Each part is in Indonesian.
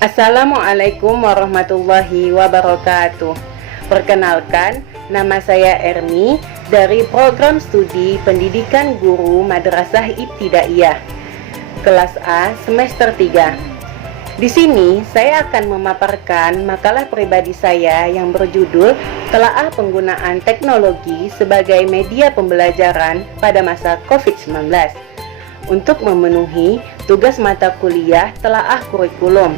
Assalamualaikum warahmatullahi wabarakatuh. Perkenalkan, nama saya Ermi dari Program Studi Pendidikan Guru Madrasah Ibtidaiyah, kelas A semester 3. Di sini saya akan memaparkan makalah pribadi saya yang berjudul Telaah Penggunaan Teknologi sebagai Media Pembelajaran pada Masa COVID-19 untuk memenuhi tugas mata kuliah telaah kurikulum.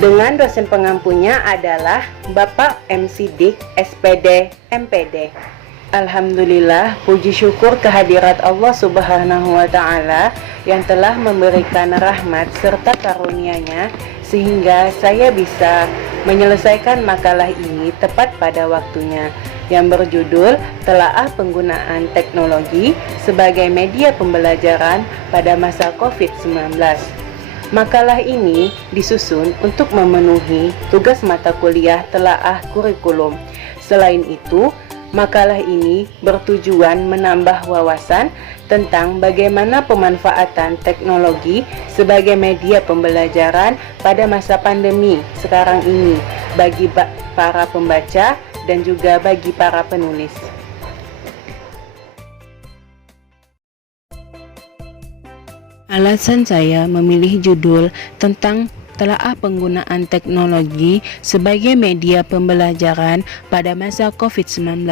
Dengan dosen pengampunya adalah Bapak M. Siddiq, SPD, MPD. Alhamdulillah, puji syukur kehadirat Allah Subhanahu wa Ta'ala yang telah memberikan rahmat serta karunia-Nya sehingga saya bisa menyelesaikan makalah ini tepat pada waktunya, yang berjudul Telaah Penggunaan Teknologi sebagai Media Pembelajaran pada Masa COVID-19. Makalah ini disusun untuk memenuhi tugas mata kuliah telaah kurikulum. Selain itu, makalah ini bertujuan menambah wawasan tentang bagaimana pemanfaatan teknologi sebagai media pembelajaran pada masa pandemi sekarang ini bagi para pembaca dan juga bagi para penulis. Alasan saya memilih judul tentang Telaah Penggunaan Teknologi sebagai Media Pembelajaran pada Masa COVID-19.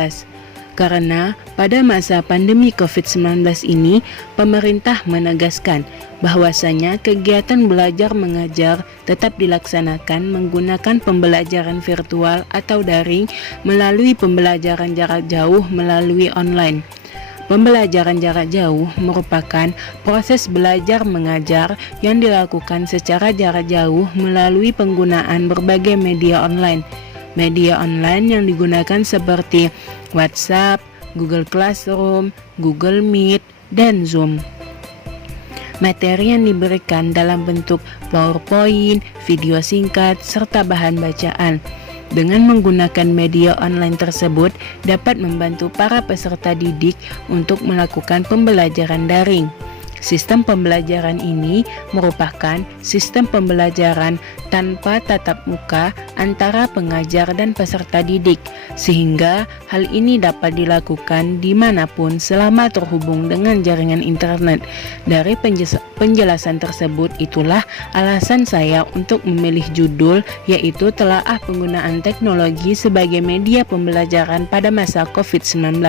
Karena pada masa pandemi COVID-19 ini, pemerintah menegaskan bahwasanya kegiatan belajar mengajar tetap dilaksanakan menggunakan pembelajaran virtual atau daring melalui pembelajaran jarak jauh melalui online. Pembelajaran jarak jauh merupakan proses belajar mengajar yang dilakukan secara jarak jauh melalui penggunaan berbagai media online. Media online yang digunakan seperti WhatsApp, Google Classroom, Google Meet, dan Zoom. Materi yang diberikan dalam bentuk PowerPoint, video singkat, serta bahan bacaan. Dengan menggunakan media online tersebut dapat membantu para peserta didik untuk melakukan pembelajaran daring. Sistem pembelajaran ini merupakan sistem pembelajaran tanpa tatap muka antara pengajar dan peserta didik, sehingga hal ini dapat dilakukan dimanapun selama terhubung dengan jaringan internet. Dari penjelasan tersebut, itulah alasan saya untuk memilih judul, yaitu Telaah Penggunaan Teknologi sebagai Media Pembelajaran pada Masa COVID-19.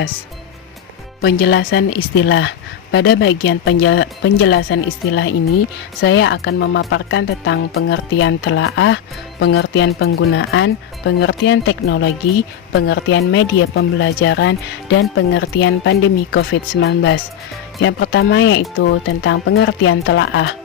Penjelasan istilah. Pada bagian penjelasan istilah ini, saya akan memaparkan tentang pengertian telaah, pengertian penggunaan, pengertian teknologi, pengertian media pembelajaran, dan pengertian pandemi COVID-19. Yang pertama yaitu tentang pengertian telaah.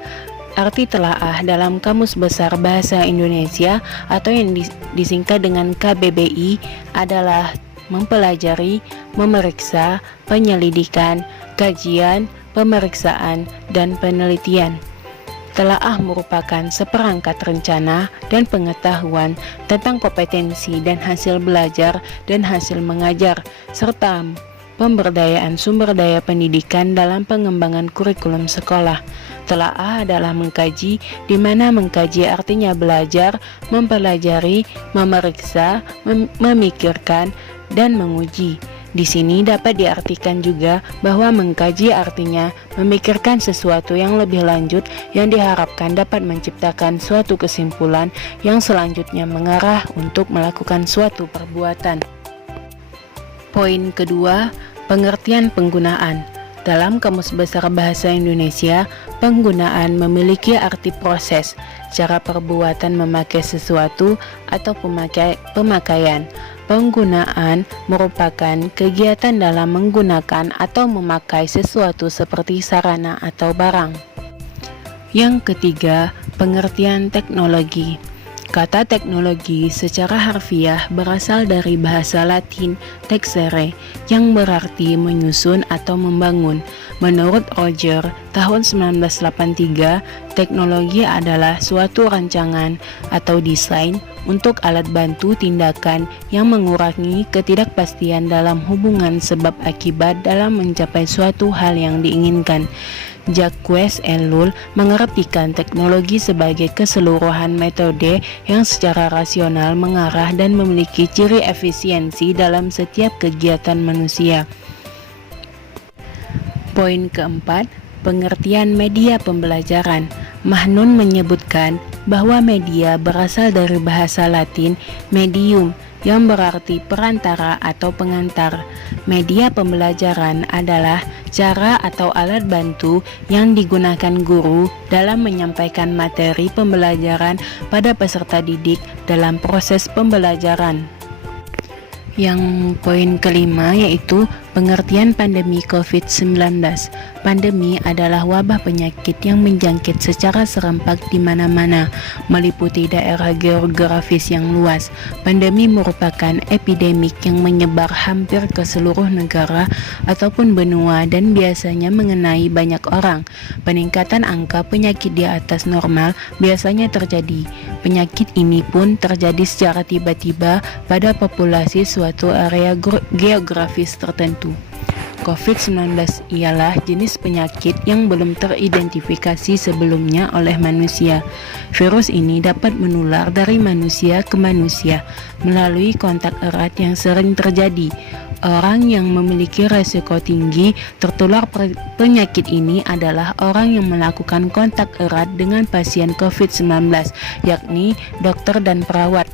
Arti telaah dalam Kamus Besar Bahasa Indonesia atau yang disingkat dengan KBBI adalah mempelajari, memeriksa, penyelidikan, kajian, pemeriksaan, dan penelitian. Telaah merupakan seperangkat rencana dan pengetahuan tentang kompetensi dan hasil belajar dan hasil mengajar, serta pemberdayaan sumber daya pendidikan dalam pengembangan kurikulum sekolah. Telaah adalah mengkaji, di mana mengkaji artinya belajar, mempelajari, memeriksa, memikirkan, dan menguji. Di sini dapat diartikan juga bahwa mengkaji artinya memikirkan sesuatu yang lebih lanjut yang diharapkan dapat menciptakan suatu kesimpulan yang selanjutnya mengarah untuk melakukan suatu perbuatan. Poin kedua, pengertian penggunaan. Dalam Kamus Besar Bahasa Indonesia, penggunaan memiliki arti proses, cara perbuatan memakai sesuatu atau pemakaian. Penggunaan merupakan kegiatan dalam menggunakan atau memakai sesuatu seperti sarana atau barang. Yang ketiga, pengertian teknologi. Kata teknologi secara harfiah berasal dari bahasa Latin texere yang berarti menyusun atau membangun. Menurut Roger, tahun 1983, teknologi adalah suatu rancangan atau desain untuk alat bantu tindakan yang mengurangi ketidakpastian dalam hubungan sebab akibat dalam mencapai suatu hal yang diinginkan. Jacques Ellul mengartikan teknologi sebagai keseluruhan metode yang secara rasional mengarah dan memiliki ciri efisiensi dalam setiap kegiatan manusia. Poin keempat, pengertian media pembelajaran. Mahnun menyebutkan bahwa media berasal dari bahasa Latin medium yang berarti perantara atau pengantar. Media pembelajaran adalah cara atau alat bantu yang digunakan guru dalam menyampaikan materi pembelajaran pada peserta didik dalam proses pembelajaran. Yang poin kelima yaitu pengertian pandemi COVID-19. Pandemi adalah wabah penyakit yang menjangkit secara serempak di mana-mana, meliputi daerah geografis yang luas. Pandemi merupakan epidemik yang menyebar hampir ke seluruh negara ataupun benua dan biasanya mengenai banyak orang. Peningkatan angka penyakit di atas normal biasanya terjadi. Penyakit ini pun terjadi secara tiba-tiba pada populasi suatu area geografis tertentu. COVID-19 ialah jenis penyakit yang belum teridentifikasi sebelumnya oleh manusia. Virus ini dapat menular dari manusia ke manusia melalui kontak erat yang sering terjadi. Orang yang memiliki resiko tinggi tertular penyakit ini adalah orang yang melakukan kontak erat dengan pasien COVID-19, yakni dokter dan perawat.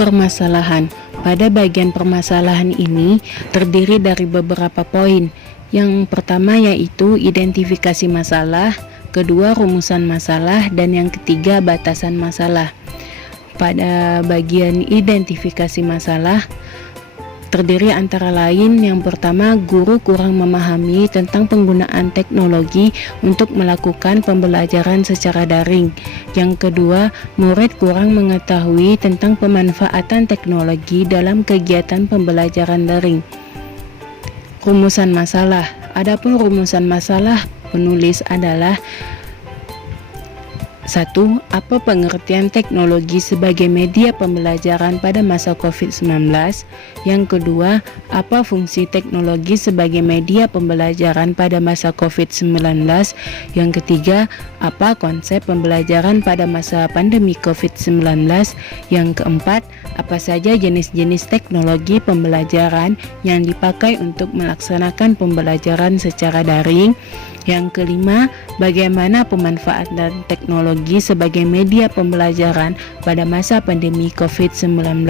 Permasalahan. Pada bagian permasalahan ini terdiri dari beberapa poin. Yang pertama yaitu identifikasi masalah, kedua rumusan masalah, dan yang ketiga batasan masalah. Pada bagian identifikasi masalah terdiri antara lain yang pertama, guru kurang memahami tentang penggunaan teknologi untuk melakukan pembelajaran secara daring. Yang kedua, murid kurang mengetahui tentang pemanfaatan teknologi dalam kegiatan pembelajaran daring. Rumusan masalah. Adapun rumusan masalah penulis adalah 1. Apa pengertian teknologi sebagai media pembelajaran pada masa COVID-19? Yang kedua, apa fungsi teknologi sebagai media pembelajaran pada masa COVID-19? Yang ketiga, apa konsep pembelajaran pada masa pandemi COVID-19? Yang keempat, apa saja jenis-jenis teknologi pembelajaran yang dipakai untuk melaksanakan pembelajaran secara daring? Yang kelima, bagaimana pemanfaatan teknologi sebagai media pembelajaran pada masa pandemi COVID-19.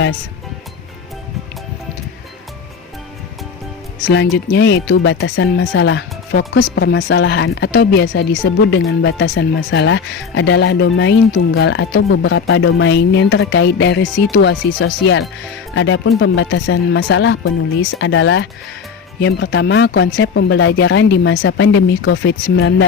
Selanjutnya yaitu batasan masalah. Fokus permasalahan atau biasa disebut dengan batasan masalah adalah domain tunggal atau beberapa domain yang terkait dari situasi sosial. Adapun pembatasan masalah penulis adalah yang pertama, konsep pembelajaran di masa pandemi COVID-19.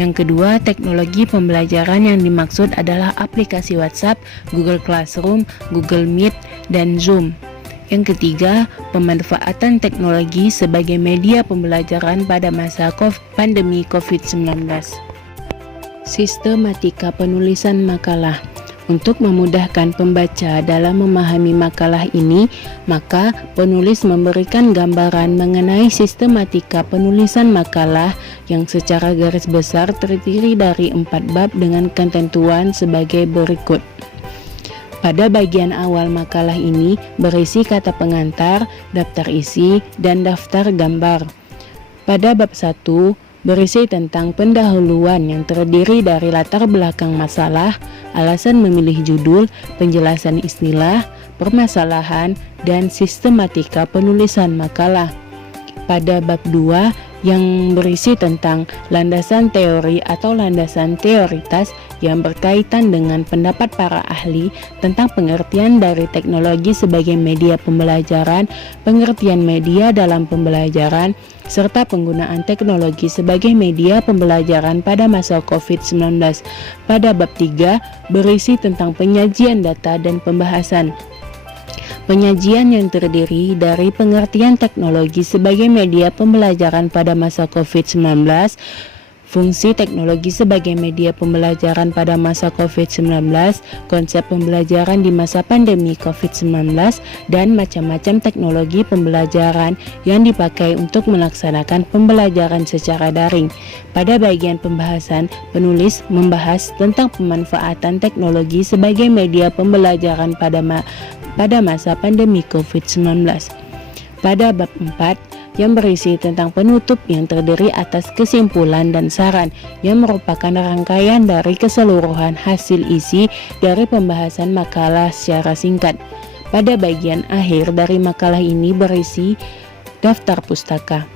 Yang kedua, teknologi pembelajaran yang dimaksud adalah aplikasi WhatsApp, Google Classroom, Google Meet, dan Zoom. Yang ketiga, pemanfaatan teknologi sebagai media pembelajaran pada masa pandemi COVID-19. Sistematika penulisan makalah. Untuk memudahkan pembaca dalam memahami makalah ini, maka penulis memberikan gambaran mengenai sistematika penulisan makalah yang secara garis besar terdiri dari 4 bab dengan ketentuan sebagai berikut. Pada bagian awal makalah ini berisi kata pengantar, daftar isi, dan daftar gambar. Pada bab 1, berisi tentang pendahuluan yang terdiri dari latar belakang masalah, alasan memilih judul, penjelasan istilah, permasalahan, dan sistematika penulisan makalah. Pada bab 2 yang berisi tentang landasan teori atau landasan teoritas yang berkaitan dengan pendapat para ahli tentang pengertian dari teknologi sebagai media pembelajaran, pengertian media dalam pembelajaran, serta penggunaan teknologi sebagai media pembelajaran pada masa COVID-19. Pada bab 3 berisi tentang penyajian data dan pembahasan. Penyajian yang terdiri dari pengertian teknologi sebagai media pembelajaran pada masa COVID-19, fungsi teknologi sebagai media pembelajaran pada masa COVID-19, konsep pembelajaran di masa pandemi COVID-19, dan macam-macam teknologi pembelajaran yang dipakai untuk melaksanakan pembelajaran secara daring. Pada bagian pembahasan, penulis membahas tentang pemanfaatan teknologi sebagai media pembelajaran pada masa pandemi COVID-19. Pada bab 4 yang berisi tentang penutup yang terdiri atas kesimpulan dan saran yang merupakan rangkaian dari keseluruhan hasil isi dari pembahasan makalah secara singkat. Pada bagian akhir dari makalah ini berisi daftar pustaka.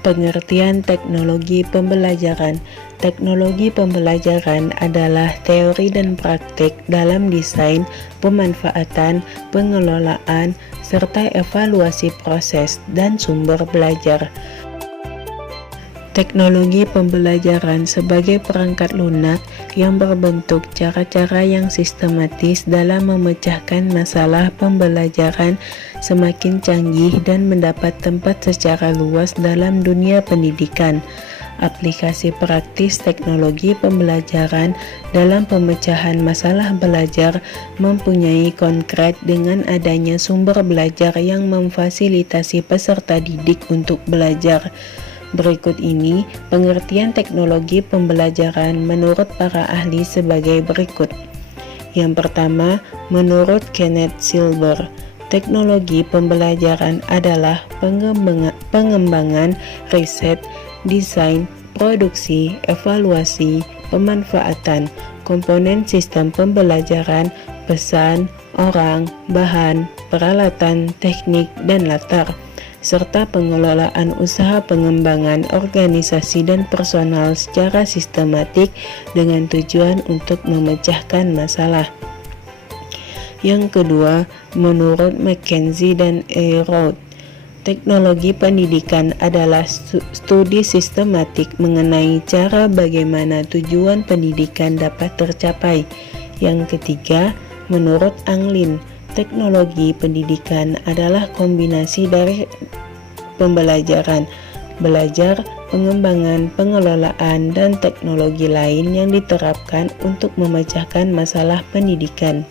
Pengertian teknologi pembelajaran. Teknologi pembelajaran adalah teori dan praktik dalam desain, pemanfaatan, pengelolaan, serta evaluasi proses dan sumber belajar. Teknologi pembelajaran sebagai perangkat lunak yang berbentuk cara-cara yang sistematis dalam memecahkan masalah pembelajaran semakin canggih dan mendapat tempat secara luas dalam dunia pendidikan. Aplikasi praktis teknologi pembelajaran dalam pemecahan masalah belajar mempunyai konkret dengan adanya sumber belajar yang memfasilitasi peserta didik untuk belajar. Berikut ini pengertian teknologi pembelajaran menurut para ahli sebagai berikut. Yang pertama, menurut Kenneth Silber, teknologi pembelajaran adalah pengembangan, riset, desain, produksi, evaluasi, pemanfaatan, komponen sistem pembelajaran, pesan, orang, bahan, peralatan, teknik, dan latar, serta pengelolaan usaha pengembangan organisasi dan personal secara sistematik dengan tujuan untuk memecahkan masalah. Yang kedua, menurut McKenzie dan Roth, teknologi pendidikan adalah studi sistematik mengenai cara bagaimana tujuan pendidikan dapat tercapai. Yang ketiga, menurut Anglin, teknologi pendidikan adalah kombinasi dari pembelajaran, belajar, pengembangan, pengelolaan, dan teknologi lain yang diterapkan untuk memecahkan masalah pendidikan.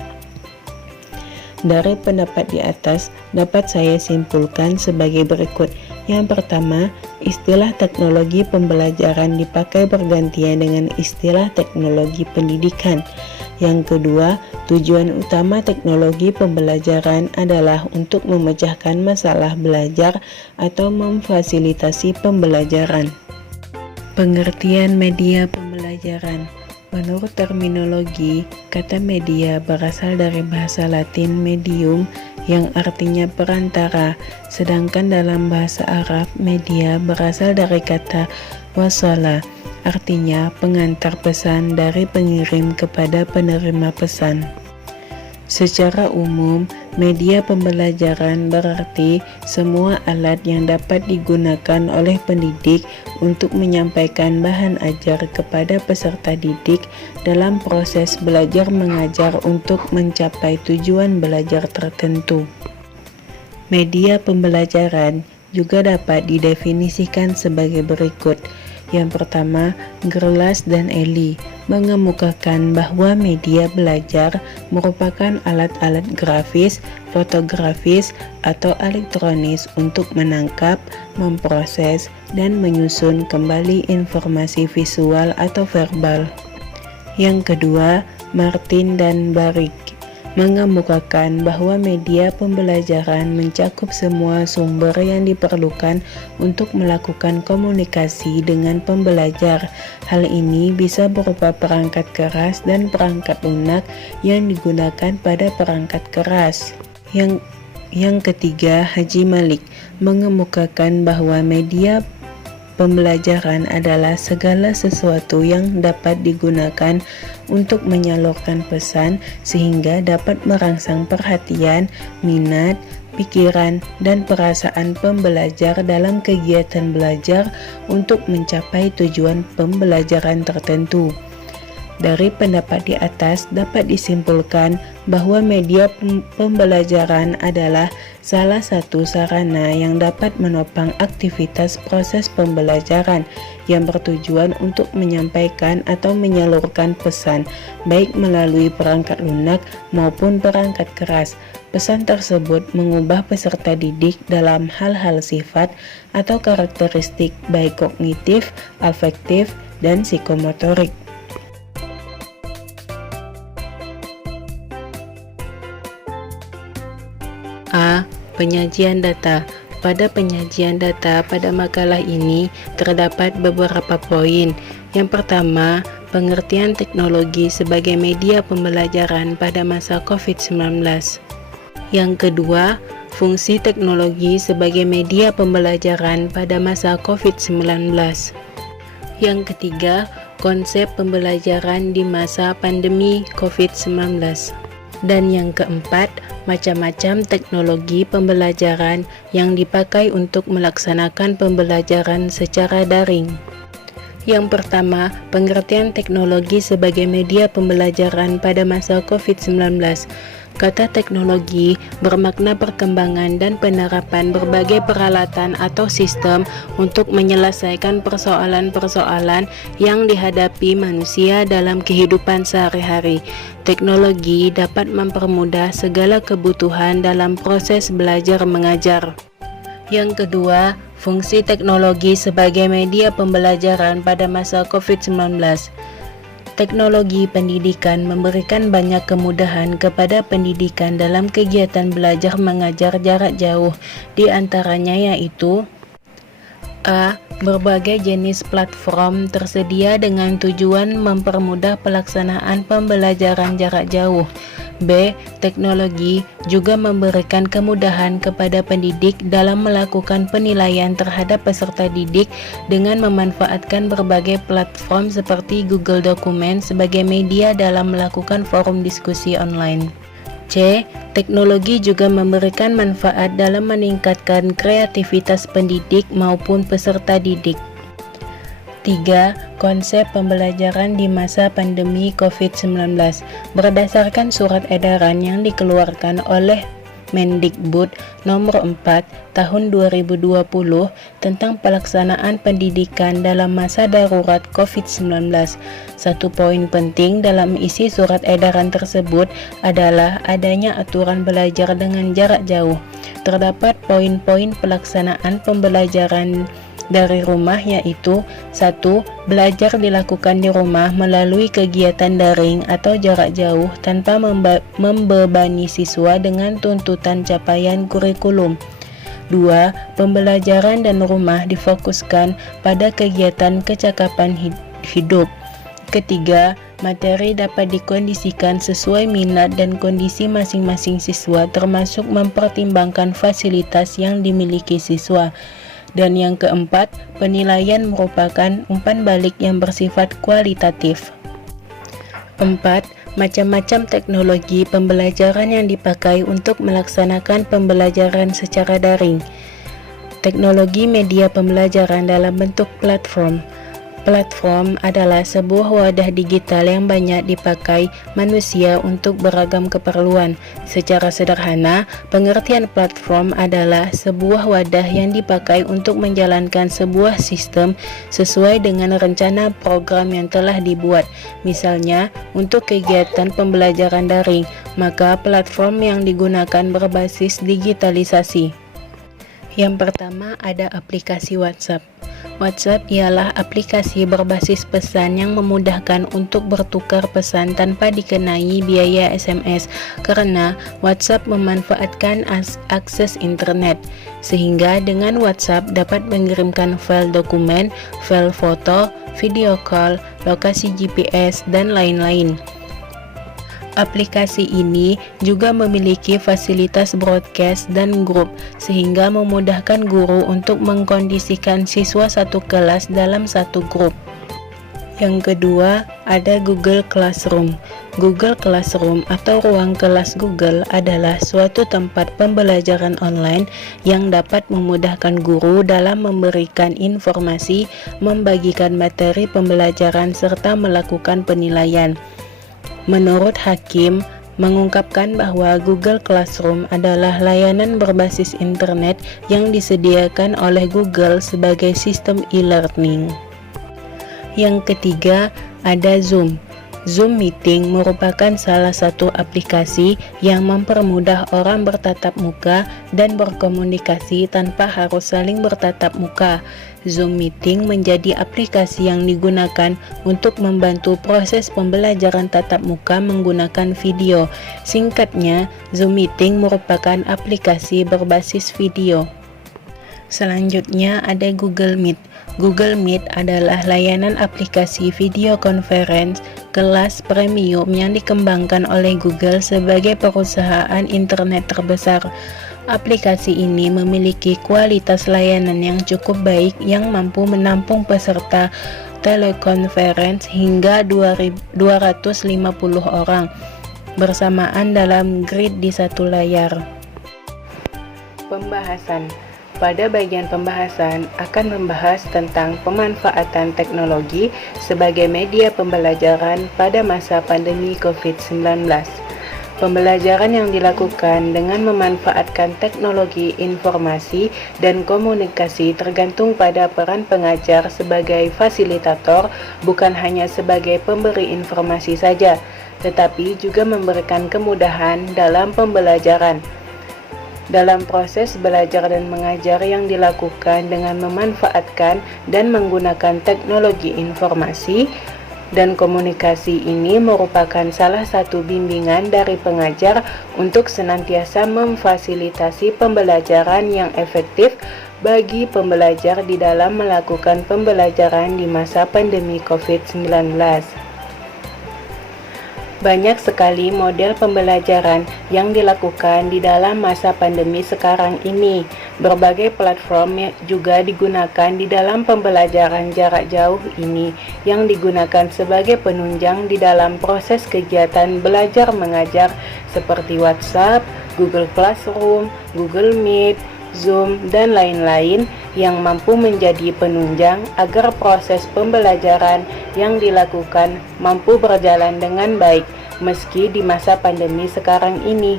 Dari pendapat di atas, dapat saya simpulkan sebagai berikut. Yang pertama, istilah teknologi pembelajaran dipakai bergantian dengan istilah teknologi pendidikan. Yang kedua, tujuan utama teknologi pembelajaran adalah untuk memecahkan masalah belajar atau memfasilitasi pembelajaran. Pengertian media pembelajaran. Menurut terminologi, kata media berasal dari bahasa Latin medium yang artinya perantara, sedangkan dalam bahasa Arab media berasal dari kata wasala, artinya pengantar pesan dari pengirim kepada penerima pesan. Secara umum, media pembelajaran berarti semua alat yang dapat digunakan oleh pendidik untuk menyampaikan bahan ajar kepada peserta didik dalam proses belajar mengajar untuk mencapai tujuan belajar tertentu. Media pembelajaran juga dapat didefinisikan sebagai berikut. Yang pertama, Gerlas dan Eli mengemukakan bahwa media belajar merupakan alat-alat grafis, fotografis, atau elektronis untuk menangkap, memproses, dan menyusun kembali informasi visual atau verbal. Yang kedua, Martin dan Barik mengemukakan bahwa media pembelajaran mencakup semua sumber yang diperlukan untuk melakukan komunikasi dengan pembelajar. Hal ini bisa berupa perangkat keras dan perangkat lunak yang digunakan pada perangkat keras. Yang Yang ketiga, Haji Malik mengemukakan bahwa media pembelajaran adalah segala sesuatu yang dapat digunakan untuk menyalurkan pesan sehingga dapat merangsang perhatian, minat, pikiran, dan perasaan pembelajar dalam kegiatan belajar untuk mencapai tujuan pembelajaran tertentu. Dari pendapat di atas dapat disimpulkan bahwa media pembelajaran adalah salah satu sarana yang dapat menopang aktivitas proses pembelajaran yang bertujuan untuk menyampaikan atau menyalurkan pesan, baik melalui perangkat lunak maupun perangkat keras. Pesan tersebut mengubah peserta didik dalam hal-hal sifat atau karakteristik baik kognitif, afektif, dan psikomotorik. A. Penyajian data. Pada penyajian data pada makalah ini terdapat beberapa poin. Yang pertama, pengertian teknologi sebagai media pembelajaran pada masa COVID-19. Yang kedua, fungsi teknologi sebagai media pembelajaran pada masa COVID-19. Yang ketiga, konsep pembelajaran di masa pandemi COVID-19. Dan yang keempat, macam-macam teknologi pembelajaran yang dipakai untuk melaksanakan pembelajaran secara daring. Yang pertama, pengertian teknologi sebagai media pembelajaran pada masa COVID-19. Kata teknologi bermakna perkembangan dan penerapan berbagai peralatan atau sistem untuk menyelesaikan persoalan-persoalan yang dihadapi manusia dalam kehidupan sehari-hari. Teknologi dapat mempermudah segala kebutuhan dalam proses belajar mengajar. Yang kedua, fungsi teknologi sebagai media pembelajaran pada masa COVID-19. Teknologi pendidikan memberikan banyak kemudahan kepada pendidikan dalam kegiatan belajar mengajar jarak jauh, di antaranya yaitu A. Berbagai jenis platform tersedia dengan tujuan mempermudah pelaksanaan pembelajaran jarak jauh. B. Teknologi juga memberikan kemudahan kepada pendidik dalam melakukan penilaian terhadap peserta didik dengan memanfaatkan berbagai platform seperti Google Dokumen sebagai media dalam melakukan forum diskusi online. C. Teknologi juga memberikan manfaat dalam meningkatkan kreativitas pendidik maupun peserta didik. 3. Konsep pembelajaran di masa pandemi COVID-19. Berdasarkan surat edaran yang dikeluarkan oleh Mendikbud nomor 4 tahun 2020 tentang pelaksanaan pendidikan dalam masa darurat COVID-19. Satu poin penting dalam isi surat edaran tersebut adalah adanya aturan belajar dengan jarak jauh. Terdapat poin-poin pelaksanaan pembelajaran dari rumah yaitu 1. Belajar dilakukan di rumah melalui kegiatan daring atau jarak jauh tanpa membebani siswa dengan tuntutan capaian kurikulum. 2. Pembelajaran dan rumah difokuskan pada kegiatan kecakapan hidup. Ketiga, materi dapat dikondisikan sesuai minat dan kondisi masing-masing siswa termasuk mempertimbangkan fasilitas yang dimiliki siswa. Dan yang keempat, penilaian merupakan umpan balik yang bersifat kualitatif. 4. Macam-macam teknologi pembelajaran yang dipakai untuk melaksanakan pembelajaran secara daring. Teknologi media pembelajaran dalam bentuk platform. Platform adalah sebuah wadah digital yang banyak dipakai manusia untuk beragam keperluan. Secara sederhana, pengertian platform adalah sebuah wadah yang dipakai untuk menjalankan sebuah sistem sesuai dengan rencana program yang telah dibuat. Misalnya, untuk kegiatan pembelajaran daring, maka platform yang digunakan berbasis digitalisasi. Yang pertama ada aplikasi WhatsApp. WhatsApp ialah aplikasi berbasis pesan yang memudahkan untuk bertukar pesan tanpa dikenai biaya SMS karena WhatsApp memanfaatkan akses internet, sehingga dengan WhatsApp dapat mengirimkan file dokumen, file foto, video call, lokasi GPS, dan lain-lain. Aplikasi ini juga memiliki fasilitas broadcast dan grup, sehingga memudahkan guru untuk mengkondisikan siswa satu kelas dalam satu grup. Yang kedua, ada Google Classroom. Google Classroom atau ruang kelas Google adalah suatu tempat pembelajaran online yang dapat memudahkan guru dalam memberikan informasi, membagikan materi pembelajaran, serta melakukan penilaian. Menurut Hakim, mengungkapkan bahwa Google Classroom adalah layanan berbasis internet yang disediakan oleh Google sebagai sistem e-learning. Yang ketiga, ada Zoom. Zoom Meeting merupakan salah satu aplikasi yang mempermudah orang bertatap muka dan berkomunikasi tanpa harus saling bertatap muka. Zoom Meeting menjadi aplikasi yang digunakan untuk membantu proses pembelajaran tatap muka menggunakan video. Singkatnya, Zoom Meeting merupakan aplikasi berbasis video. Selanjutnya ada Google Meet. Google Meet adalah layanan aplikasi video conference kelas premium yang dikembangkan oleh Google sebagai perusahaan internet terbesar. Aplikasi ini memiliki kualitas layanan yang cukup baik yang mampu menampung peserta telekonferensi hingga 250 orang bersamaan dalam grid di satu layar. Pembahasan. Pada bagian pembahasan akan membahas tentang pemanfaatan teknologi sebagai media pembelajaran pada masa pandemi COVID-19. Pembelajaran yang dilakukan dengan memanfaatkan teknologi informasi dan komunikasi tergantung pada peran pengajar sebagai fasilitator, bukan hanya sebagai pemberi informasi saja, tetapi juga memberikan kemudahan dalam pembelajaran. Dalam proses belajar dan mengajar yang dilakukan dengan memanfaatkan dan menggunakan teknologi informasi dan komunikasi ini merupakan salah satu bimbingan dari pengajar untuk senantiasa memfasilitasi pembelajaran yang efektif bagi pembelajar di dalam melakukan pembelajaran di masa pandemi COVID-19. Banyak sekali model pembelajaran yang dilakukan di dalam masa pandemi sekarang ini. Berbagai platform juga digunakan di dalam pembelajaran jarak jauh ini yang digunakan sebagai penunjang di dalam proses kegiatan belajar mengajar seperti WhatsApp, Google Classroom, Google Meet, Zoom, dan lain-lain yang mampu menjadi penunjang agar proses pembelajaran yang dilakukan mampu berjalan dengan baik meski di masa pandemi sekarang ini.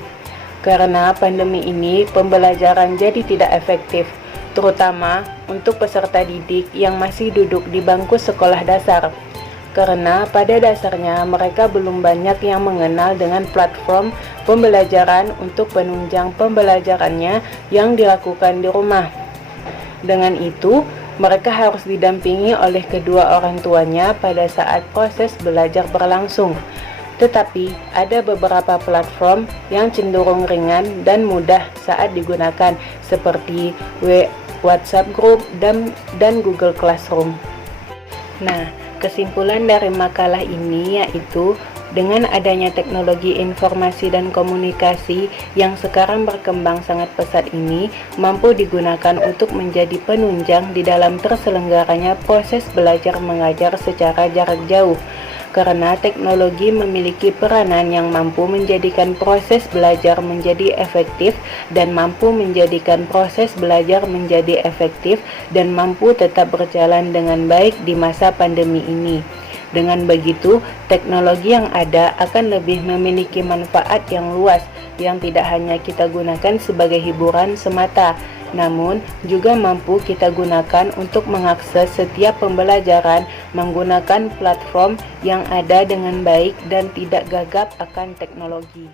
Karena pandemi ini pembelajaran jadi tidak efektif, terutama untuk peserta didik yang masih duduk di bangku sekolah dasar. Karena pada dasarnya mereka belum banyak yang mengenal dengan platform pembelajaran untuk penunjang pembelajarannya yang dilakukan di rumah. Dengan itu, mereka harus didampingi oleh kedua orang tuanya pada saat proses belajar berlangsung. Tetapi ada beberapa platform yang cenderung ringan dan mudah saat digunakan seperti WhatsApp Group dan Google Classroom. Nah, kesimpulan dari makalah ini yaitu dengan adanya teknologi informasi dan komunikasi yang sekarang berkembang sangat pesat ini mampu digunakan untuk menjadi penunjang di dalam terselenggaranya proses belajar mengajar secara jarak jauh. Karena teknologi memiliki peranan yang mampu menjadikan proses belajar menjadi efektif dan mampu menjadikan proses belajar menjadi efektif dan mampu tetap berjalan dengan baik di masa pandemi ini. Dengan begitu, teknologi yang ada akan lebih memiliki manfaat yang luas yang tidak hanya kita gunakan sebagai hiburan semata, namun juga mampu kita gunakan untuk mengakses setiap pembelajaran menggunakan platform yang ada dengan baik dan tidak gagap akan teknologi.